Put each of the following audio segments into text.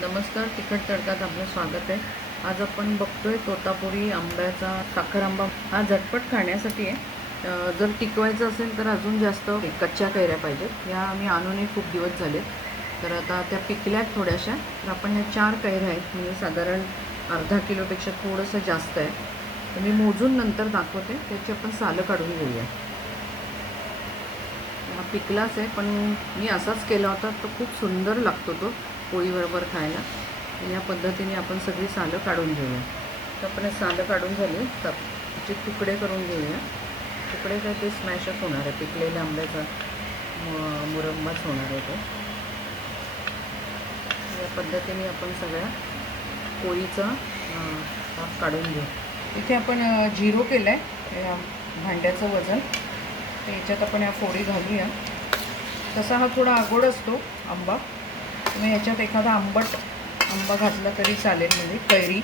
नमस्कार, तिखट तडकात आपलं स्वागत आहे. आज आपण बघतोय तोतापुरी आंब्याचा साखर आंबा. हा झटपट खाण्यासाठी आहे. जर टिकवायचं असेल तर अजून जास्त कच्च्या कैऱ्या पाहिजेत. ह्या आम्ही आणूनही खूप दिवस झाले, तर आता त्या पिकल्यात थोड्याशा. तर आपण ह्या 4 कैऱ्या आहेत, म्हणजे साधारण अर्धा किलोपेक्षा थोडंसं जास्त आहे. तर मी मोजून नंतर दाखवते. त्याची आपण सालं काढून घेऊया. हा पिकलाच आहे, पण मी असाच केला होता. तो खूप सुंदर लागतो तो पोळीबरोबर खायला. या पद्धतीने आपण सगळी सालं काढून घेऊया. तर आपण सालं काढून झाली, तर त्याचे तुकडे करून घेऊया. तुकडे काय ते स्मॅशच होणार आहे. पिकलेल्या आंब्याचा मुरंबाच होणार आहे तो. या पद्धतीने आपण सगळ्या पोळीचा भाग काढून घेऊ. इथे आपण 0 केलं आहे या भांड्याचं वजन. तर याच्यात आपण या फोडी घालूया. तसा हा थोडा आगोड असतो आंबा. तुम्ही याच्यात एखादा आंबट आंबा घातला तरी चालेल, म्हणजे कैरी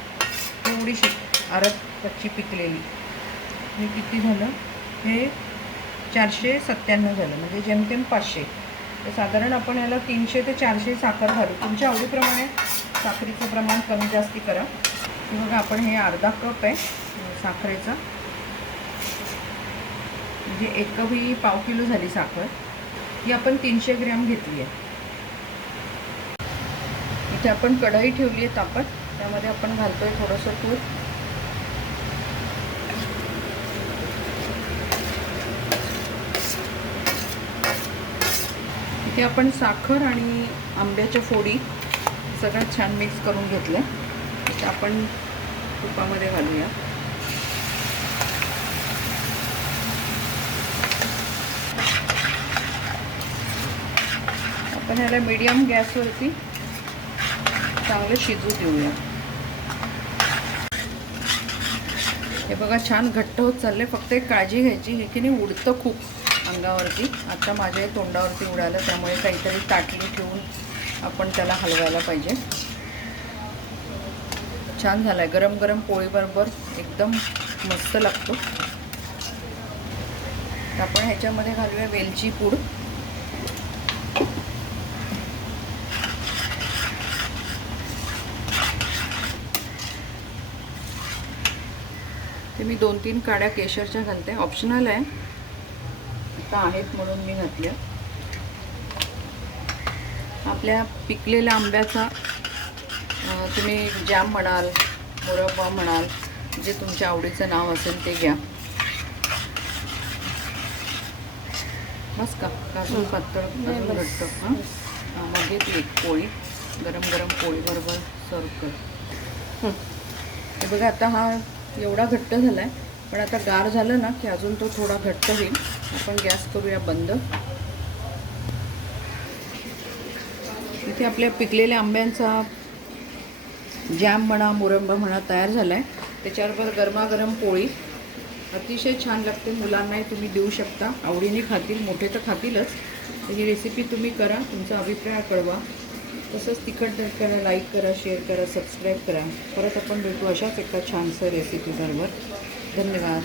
एवढीशी आरत कच्ची पिकलेली. हे किती झालं? हे 497 झालं, म्हणजे जेमतेम 500. तर साधारण आपण याला 300 ते 400 साखर घालू. तुमच्या आवडीप्रमाणे साखरेचं प्रमाण कमी जास्ती करा. हे बघा, आपण हे अर्धा कप आहे साखरेचा, म्हणजे 1 पाव किलो झाली साखर. ही आपण 300 ग्रॅम घेतली आहे. इथे आपण कढई ठेवली आहे तापत. त्यामध्ये आपण घालतोय थोडंसं तूप. इथे आपण साखर आणि आंब्याच्या फोडी सगळ्यात छान मिक्स करून घेतलं. इथे आपण तुपामध्ये घालूया. आपण ह्याला मीडियम गॅसवरती चांगलं शिजू देऊया. हे बघा, छान घट्ट होत चालले. फक्त एक काळजी घ्यायची, हे की नाही उडतं खूप अंगावरती. आता माझ्या तोंडावरती उडालं, त्यामुळे काहीतरी ताटली ठेवून आपण त्याला हलवायला पाहिजे. छान झाला आहे. गरम गरम पोळीबरोबर एकदम मस्त लागतो. तर आपण ह्याच्यामध्ये घालूया वेलची पूड. ते मी 2-3 काड्या केशरच्या घालते, ऑप्शनल आहे. आता आहेत म्हणून मी घातल्या. आपल्या पिकलेल्या आंब्याचा तुम्ही जॅम म्हणाल, मुरब्बा म्हणाल, जे तुमच्या आवडीचं नाव असेल ते घ्या. बस का अजून पातळ, अजून घट्ट? हां, मग घेतली एक पोळी, गरम गरम पोळीबरोबर सर्व कर. हे बघा, आता हा एवढा घट्ट झाला आहे, पण आता गार झालं ना की अजून तो थोडा घट्ट होईल. आपण गॅस करूया बंद. इथे आपल्या पिकलेल्या आंब्यांचा जॅम म्हणा, मुरंबा म्हणा तयार झाला आहे. त्याच्याबरोबर गरमागरम पोळी अतिशय छान लागते. मुलांनाही तुम्ही देऊ शकता, आवडीने खातील, मोठे तर खातीलच. ही रेसिपी तुम्ही करा, तुमचा अभिप्राय कळवा. तसंच तिखट करा, लाईक करा, शेअर करा, सबस्क्राईब करा. परत आपण भेटू अशाच एका छानसं रेसिपीबरोबर. धन्यवाद.